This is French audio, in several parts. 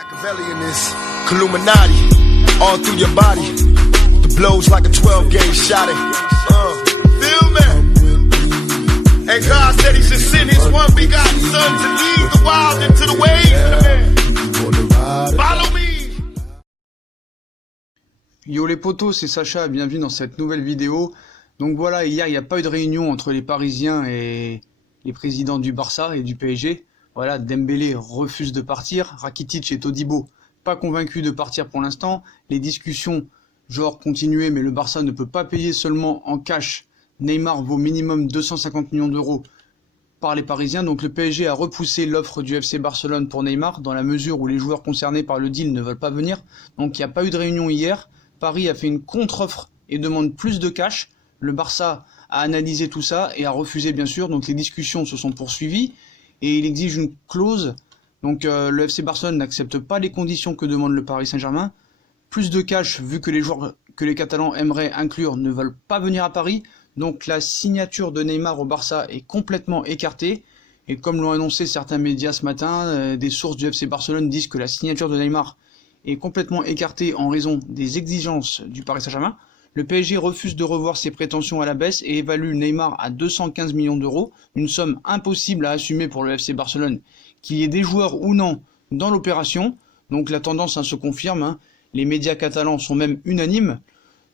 Machiavelli in this Illuminati, all through your body. The blows like a 12-gauge shot. Feel me? And God said He should send His one begotten Son to lead the wild into the ways. Follow me. Yo les potos, c'est Sacha, bienvenue dans cette nouvelle vidéo. Donc voilà, hier il n'y a pas eu de réunion entre les Parisiens et les présidents du Barça et du PSG. Voilà, Dembélé refuse de partir, Rakitic et Todibo pas convaincus de partir pour l'instant. Les discussions genre continuer, mais le Barça ne peut pas payer seulement en cash. Neymar vaut minimum 250 millions d'euros par les Parisiens, donc le PSG a repoussé l'offre du FC Barcelone pour Neymar dans la mesure où les joueurs concernés par le deal ne veulent pas venir. Donc il n'y a pas eu de réunion hier. Paris a fait une contre-offre et demande plus de cash. Le Barça a analysé tout ça et a refusé bien sûr, donc les discussions se sont poursuivies et il exige une clause. Donc le FC Barcelone n'accepte pas les conditions que demande le Paris Saint-Germain. Plus de cash vu que les joueurs que les Catalans aimeraient inclure ne veulent pas venir à Paris. Donc la signature de Neymar au Barça est complètement écartée. Et comme l'ont annoncé certains médias ce matin, des sources du FC Barcelone disent que la signature de Neymar est complètement écartée en raison des exigences du Paris Saint-Germain. Le PSG refuse de revoir ses prétentions à la baisse et évalue Neymar à 215 millions d'euros, une somme impossible à assumer pour le FC Barcelone, qu'il y ait des joueurs ou non dans l'opération. Donc la tendance se confirme, les médias catalans sont même unanimes.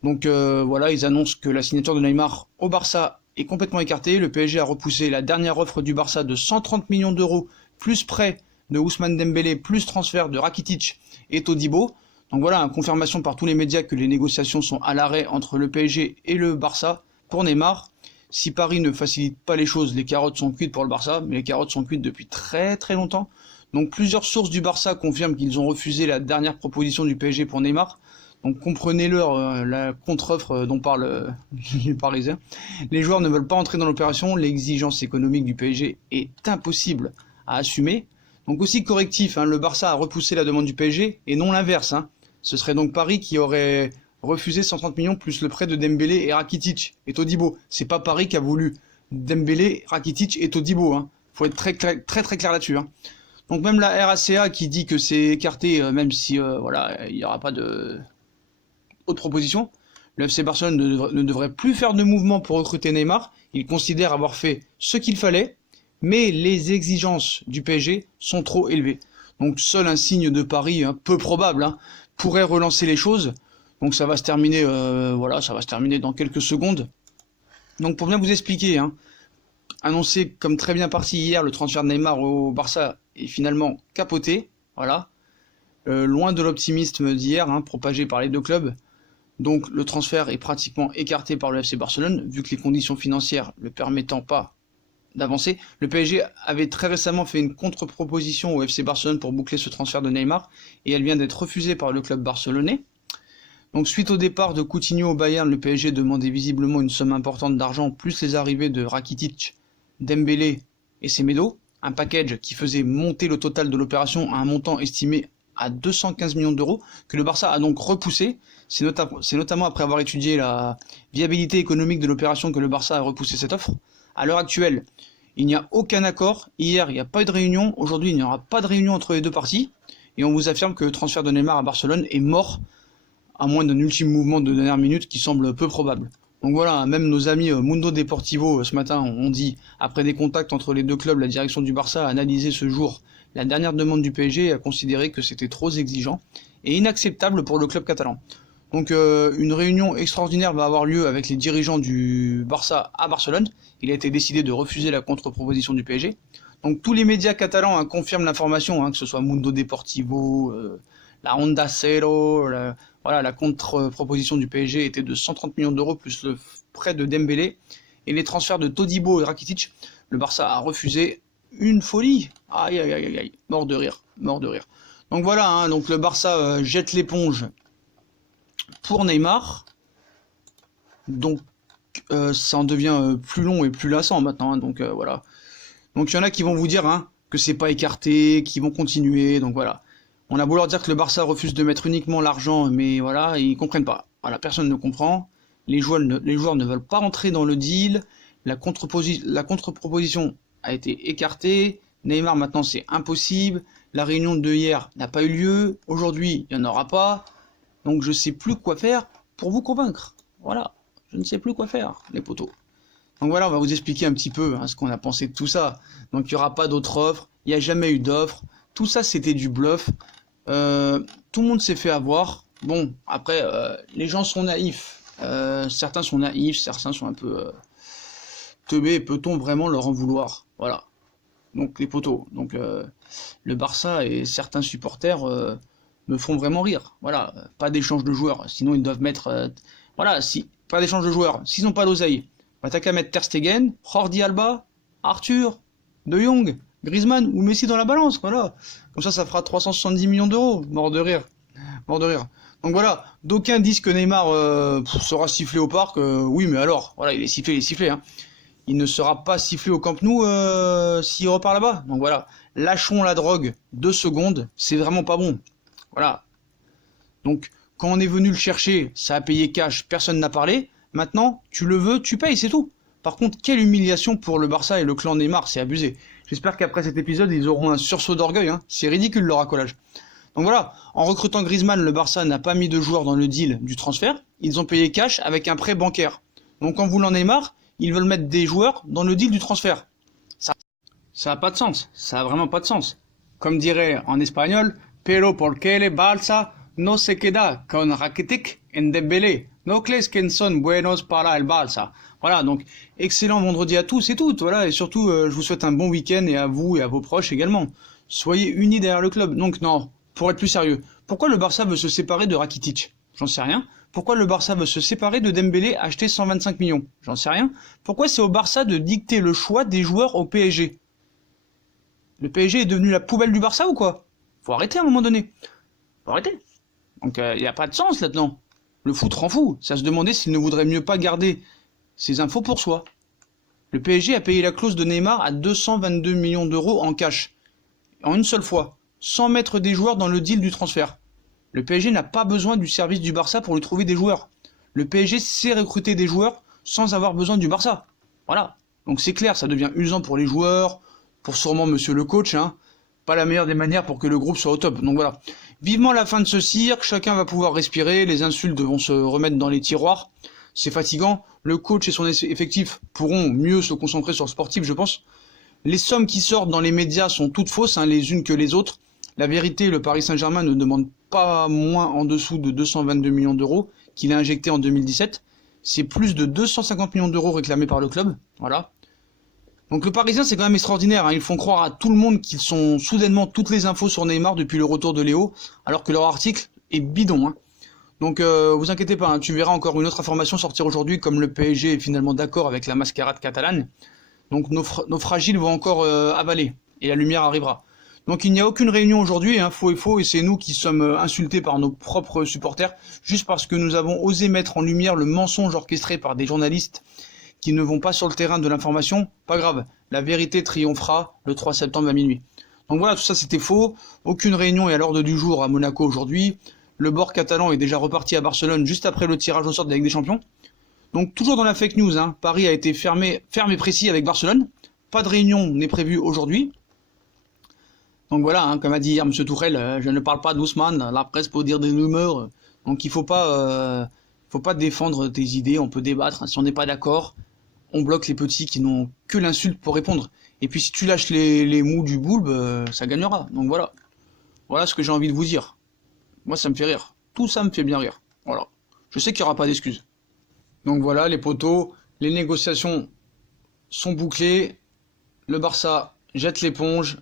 Donc voilà, ils annoncent que la signature de Neymar au Barça est complètement écartée. Le PSG a repoussé la dernière offre du Barça de 130 millions d'euros, plus prêt de Ousmane Dembélé, plus transfert de Rakitic et Todibo. Donc voilà, confirmation par tous les médias que les négociations sont à l'arrêt entre le PSG et le Barça pour Neymar. Si Paris ne facilite pas les choses, les carottes sont cuites pour le Barça, mais les carottes sont cuites depuis très très longtemps. Donc plusieurs sources du Barça confirment qu'ils ont refusé la dernière proposition du PSG pour Neymar. Donc comprenez-leur la contre-offre dont parle les Parisiens. Les joueurs ne veulent pas entrer dans l'opération, l'exigence économique du PSG est impossible à assumer. Donc aussi correctif, le Barça a repoussé la demande du PSG et non l'inverse. Ce serait donc Paris qui aurait refusé 130 millions plus le prêt de Dembélé et Rakitic et Todibo. C'est pas Paris qui a voulu Dembélé, Rakitic et Todibo. Faut être très clair là-dessus. Donc même la RACA qui dit que c'est écarté, même si voilà, il n'y aura pas de autre proposition. Le FC Barcelone ne devrait plus faire de mouvement pour recruter Neymar. Il considère avoir fait ce qu'il fallait. Mais les exigences du PSG sont trop élevées. Donc seul un signe de Paris, peu probable, pourrait relancer les choses. Donc ça va se terminer, ça va se terminer dans quelques secondes. Donc pour bien vous expliquer, annoncé comme très bien parti hier, le transfert de Neymar au Barça est finalement capoté. Voilà, loin de l'optimisme d'hier, propagé par les deux clubs. Donc le transfert est pratiquement écarté par le FC Barcelone, vu que les conditions financières ne le permettant pas d'avancer. Le PSG avait très récemment fait une contre-proposition au FC Barcelone pour boucler ce transfert de Neymar et elle vient d'être refusée par le club barcelonais. Donc suite au départ de Coutinho au Bayern, le PSG demandait visiblement une somme importante d'argent plus les arrivées de Rakitic, Dembélé et Semedo, un package qui faisait monter le total de l'opération à un montant estimé à 215 millions d'euros que le Barça a donc repoussé. C'est notamment après avoir étudié la viabilité économique de l'opération que le Barça a repoussé cette offre. À l'heure actuelle, il n'y a aucun accord. Hier, il n'y a pas eu de réunion. Aujourd'hui, il n'y aura pas de réunion entre les deux parties. Et on vous affirme que le transfert de Neymar à Barcelone est mort, à moins d'un ultime mouvement de dernière minute qui semble peu probable. Donc voilà, même nos amis Mundo Deportivo ce matin ont dit, après des contacts entre les deux clubs, la direction du Barça a analysé ce jour la dernière demande du PSG et a considéré que c'était trop exigeant et inacceptable pour le club catalan. Donc une réunion extraordinaire va avoir lieu avec les dirigeants du Barça à Barcelone. Il a été décidé de refuser la contre-proposition du PSG. Donc tous les médias catalans confirment l'information, que ce soit Mundo Deportivo, la Onda Cero, la contre-proposition du PSG était de 130 millions d'euros plus le prêt de Dembélé et les transferts de Todibo et Rakitic. Le Barça a refusé, une folie. Aïe aïe aïe aïe, mort de rire. Donc voilà, donc le Barça jette l'éponge pour Neymar. Donc ça en devient plus long et plus lassant maintenant, donc voilà. Donc il y en a qui vont vous dire que c'est pas écarté, qui vont continuer, donc voilà. On a beau leur dire que le Barça refuse de mettre uniquement l'argent, mais voilà, ils comprennent pas. Voilà, personne ne comprend. Les joueurs ne veulent pas rentrer dans le deal. La contre-proposition a été écartée. Neymar maintenant c'est impossible. La réunion de hier n'a pas eu lieu. Aujourd'hui, il n'y en aura pas. Donc je ne sais plus quoi faire pour vous convaincre. Voilà, je ne sais plus quoi faire, les potos. Donc voilà, on va vous expliquer un petit peu ce qu'on a pensé de tout ça. Donc il n'y aura pas d'autres offres, il n'y a jamais eu d'offres. Tout ça, c'était du bluff. Tout le monde s'est fait avoir. Bon, après, les gens sont naïfs. Certains sont naïfs, certains sont un peu teubés. Peut-on vraiment leur en vouloir? Voilà. Donc les potos. Donc le Barça et certains supporters me font vraiment rire. Voilà, pas d'échange de joueurs. Sinon ils doivent mettre. Voilà, si pas d'échange de joueurs. S'ils n'ont pas d'oseille, bah, t'as qu'à mettre Ter Stegen, Jordi Alba, Arthur, De Jong, Griezmann ou Messi dans la balance. Voilà. Comme ça fera 370 millions d'euros. Mort de rire. Mort de rire. Donc voilà, d'aucuns disent que Neymar sera sifflé au parc. Oui, mais alors, voilà, il est sifflé. Hein. Il ne sera pas sifflé au Camp Nou s'il repart là-bas. Donc voilà, lâchons la drogue 2 secondes, c'est vraiment pas bon. Voilà. Donc, quand on est venu le chercher, ça a payé cash, personne n'a parlé. Maintenant, tu le veux, tu payes, c'est tout. Par contre, quelle humiliation pour le Barça et le clan Neymar, c'est abusé. J'espère qu'après cet épisode, ils auront un sursaut d'orgueil. Hein. C'est ridicule leur accolage. Donc voilà, en recrutant Griezmann, le Barça n'a pas mis de joueurs dans le deal du transfert. Ils ont payé cash avec un prêt bancaire. Donc en voulant Neymar, ils veulent mettre des joueurs dans le deal du transfert. Ça n'a pas de sens. Ça a vraiment pas de sens. Comme dirait en espagnol, pero porque le Barça no se queda con Rakitic en Dembélé. No crees que son buenos para el Barça. Voilà, donc excellent vendredi à tous et toutes. Voilà, et surtout, je vous souhaite un bon week-end et à vous et à vos proches également. Soyez unis derrière le club. Donc non, pour être plus sérieux, pourquoi le Barça veut se séparer de Rakitic? J'en sais rien. Pourquoi le Barça veut se séparer de Dembélé acheté 125 millions? J'en sais rien. Pourquoi c'est au Barça de dicter le choix des joueurs au PSG? Le PSG est devenu la poubelle du Barça ou quoi? Faut arrêter à un moment donné. Faut arrêter. Donc il n'y a pas de sens là-dedans. Le foot rend fou. Ça se demandait s'il ne voudrait mieux pas garder ces infos pour soi. Le PSG a payé la clause de Neymar à 222 millions d'euros en cash. En une seule fois. Sans mettre des joueurs dans le deal du transfert. Le PSG n'a pas besoin du service du Barça pour lui trouver des joueurs. Le PSG sait recruter des joueurs sans avoir besoin du Barça. Voilà. Donc c'est clair, ça devient usant pour les joueurs, pour sûrement monsieur le coach, hein. Pas la meilleure des manières pour que le groupe soit au top. Donc voilà. Vivement la fin de ce cirque, chacun va pouvoir respirer, les insultes vont se remettre dans les tiroirs. C'est fatigant. Le coach et son effectif pourront mieux se concentrer sur le sportif, je pense. Les sommes qui sortent dans les médias sont toutes fausses, hein, les unes que les autres. La vérité, le Paris Saint-Germain ne demande pas moins en dessous de 222 millions d'euros qu'il a injecté en 2017. C'est plus de 250 millions d'euros réclamés par le club. Voilà. Donc le Parisien, c'est quand même extraordinaire. Hein. Ils font croire à tout le monde qu'ils sont soudainement toutes les infos sur Neymar depuis le retour de Léo, alors que leur article est bidon. Hein. Donc vous inquiétez pas, hein, tu verras encore une autre information sortir aujourd'hui, comme le PSG est finalement d'accord avec la mascarade catalane. Donc nos fragiles vont encore avaler, et la lumière arrivera. Donc il n'y a aucune réunion aujourd'hui, hein, faux et faux, et c'est nous qui sommes insultés par nos propres supporters, juste parce que nous avons osé mettre en lumière le mensonge orchestré par des journalistes qui ne vont pas sur le terrain de l'information. Pas grave, la vérité triomphera le 3 septembre à minuit. Donc voilà, tout ça c'était faux, aucune réunion est à l'ordre du jour à Monaco aujourd'hui, le bord catalan est déjà reparti à Barcelone juste après le tirage au sort de la Ligue des Champions. Donc toujours dans la fake news, hein, Paris a été ferme et précis avec Barcelone, pas de réunion n'est prévue aujourd'hui. Donc voilà, hein, comme a dit hier M. Tourelle, je ne parle pas doucement, la presse peut dire des rumeurs. Donc il faut pas défendre tes idées, on peut débattre, hein, si on n'est pas d'accord, on bloque les petits qui n'ont que l'insulte pour répondre. Et puis si tu lâches les mous du boulbe, ça gagnera. Donc voilà. Voilà ce que j'ai envie de vous dire. Moi ça me fait rire. Tout ça me fait bien rire. Voilà. Je sais qu'il n'y aura pas d'excuses. Donc voilà les potos, les négociations sont bouclées. Le Barça jette l'éponge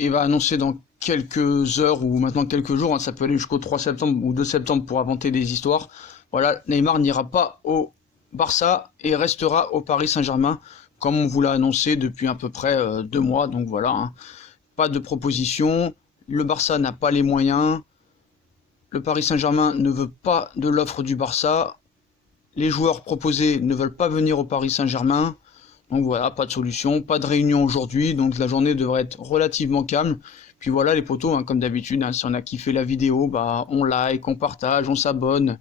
et va annoncer dans quelques heures ou maintenant quelques jours, hein, ça peut aller jusqu'au 3 septembre ou 2 septembre pour inventer des histoires. Voilà, Neymar n'ira pas au Barça et restera au Paris Saint-Germain, comme on vous l'a annoncé depuis à peu près 2 mois. Donc voilà, hein. Pas de proposition, le Barça n'a pas les moyens, le Paris Saint-Germain ne veut pas de l'offre du Barça, les joueurs proposés ne veulent pas venir au Paris Saint-Germain. Donc voilà, pas de solution, pas de réunion aujourd'hui, donc la journée devrait être relativement calme. Puis voilà les potos, hein, comme d'habitude, hein, si on a kiffé la vidéo, bah on like, on partage, on s'abonne.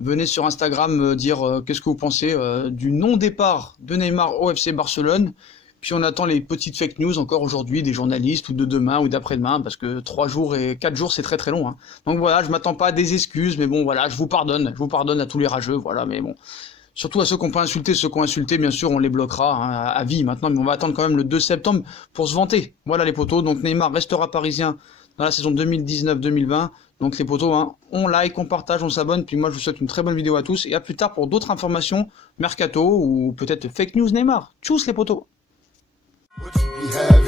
Venez sur Instagram me dire qu'est-ce que vous pensez du non-départ de Neymar au FC Barcelone. Puis on attend les petites fake news encore aujourd'hui des journalistes ou de demain ou d'après-demain parce que 3 jours et 4 jours c'est très très long. Hein. Donc voilà, je m'attends pas à des excuses, mais bon voilà, je vous pardonne à tous les rageux, voilà, mais bon. Surtout à ceux qui ont pas insulté, ceux qui ont insulté, bien sûr, on les bloquera hein, à vie maintenant, mais on va attendre quand même le 2 septembre pour se vanter. Voilà les potos, donc Neymar restera parisien dans la saison 2019-2020. Donc les potos, hein, on like, on partage, on s'abonne, puis moi je vous souhaite une très bonne vidéo à tous, et à plus tard pour d'autres informations, mercato, ou peut-être fake news Neymar. Tchuss les potos. We have